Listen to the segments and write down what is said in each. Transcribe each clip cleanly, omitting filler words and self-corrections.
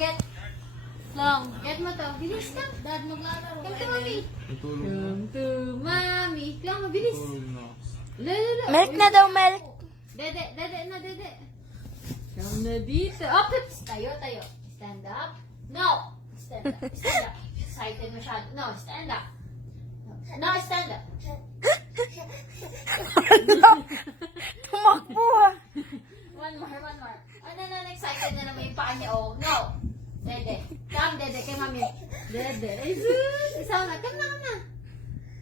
Get. Long. Get mo to. Bilis ka. Dad, maglalaro. Come to mommy. Tutulog na. Come to mommy. Long, mabilis. Tutulog na. Lala. Milk na daw, milk. Dede, dede. Come na dito. Up, tayo. Stand up. No. Stand up. Excited masyado. No, stand up. No, stand up. Tumakbo ah. One more. Ano na, excited na naman yung paa niya. Oh, no. Dede. Come, Dede, kay mami. Dede. Isaw na. Come na.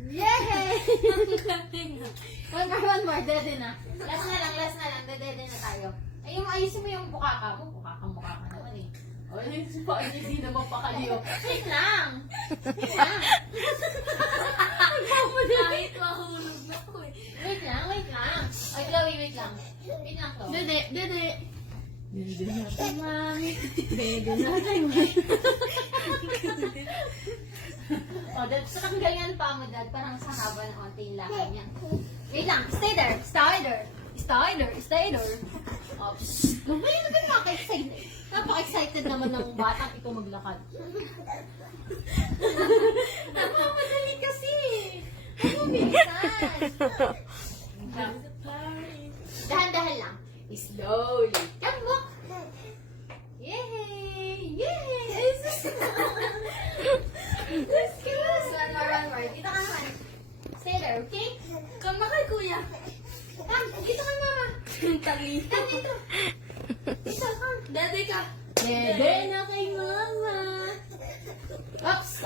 Yay! One more. Dede na. Last na lang. Dede na tayo. Ay, ayusin mo yung mukha ka mo. Mukha ka naman eh. O, yung paa niya hindi naman pakaliyo. Wait lang. Kahit mahulog na po eh. Wait lang. Ay, Chloe, wait lang. Wait lang, Chloe. Dede. Dede natin, mami. Dede natin, mami. O, dad, sa kakagalingan pa mo, dad, parang sa haba ng onti yung lakad niya. Wait lang, stay there. O, lumayo na kayo, napaka-excited. Napaka-excited naman ng batang ito maglakad. Napakamadali kasi. Mabilisan. Dahan-dahan lang. Slowly. Come, walk. Yay! Let's go. One more. Dito ka naman. Stay there, okay? Come na kay kuya. Come, dito ka mama. Tagi. Come dito. Dito, come. Dede ka. Dede na kay mama. Ups.